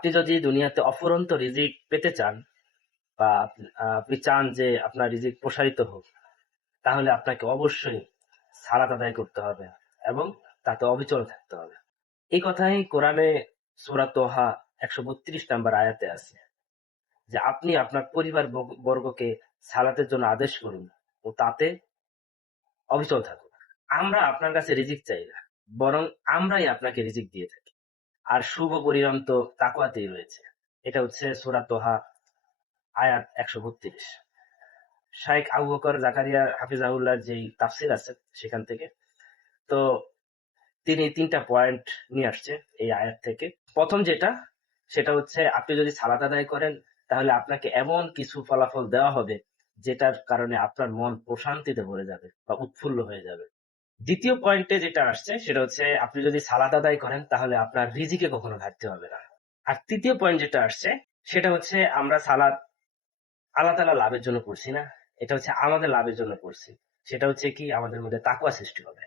আপনি যদি দুনিয়াতে অফুরন্ত রিজিক পেতে চান বা আপনি চান যে আপনার রিজিক প্রসারিত হোক, তাহলে আপনাকে অবশ্যই সালাত আদায় করতে হবে এবং তাতে অবিচল থাকতে হবে। এই কথাই কোরআনে সূরা তোহা ১৩২ নম্বর আয়াতে আছে যে আপনি আপনার পরিবার বর্গকে সালাতের জন্য আদেশ করুন ও তাতে অবিচল থাকুন। আমরা আপনার কাছে রিজিক চাই না, বরং আমরাই আপনাকে রিজিক দিয়ে থাকি। আর শুভ পরিণাম তো তাকওয়াতেই রয়েছে। এটা হচ্ছে সূরা তোহা আয়াত ১৩২। শাইখ আবু বকর জাকারিয়া হাফিজাহুল্লাহর যেই তাফসির আছে সেখান থেকে। তো তিনি ৩টা পয়েন্ট নিয়ে আসছে এই আয়াত থেকে। প্রথম যেটা, সেটা হচ্ছে আপনি যদি সালাত আদায় করেন তাহলে আপনাকে এমন কিছু ফলাফল দেওয়া হবে যেটার কারণে আপনার মন প্রশান্তিতে ভরে যাবে বা উৎফুল্ল হয়ে যাবে। দ্বিতীয় পয়েন্টে যেটা আসছে সেটা হচ্ছে আপনি যদি সালাত আদায় করেন তাহলে আপনার রিজিকে কখনো ঘাটতি হবে না। আর তৃতীয় পয়েন্ট যেটা আসছে সেটা হচ্ছে আমরা সালাত আল্লাহ তাআলা লাভের জন্য করছি না, এটা হচ্ছে আমাদের লাভের জন্য করছি। সেটা হচ্ছে কি আমাদের মধ্যে তাকওয়া সৃষ্টি হবে।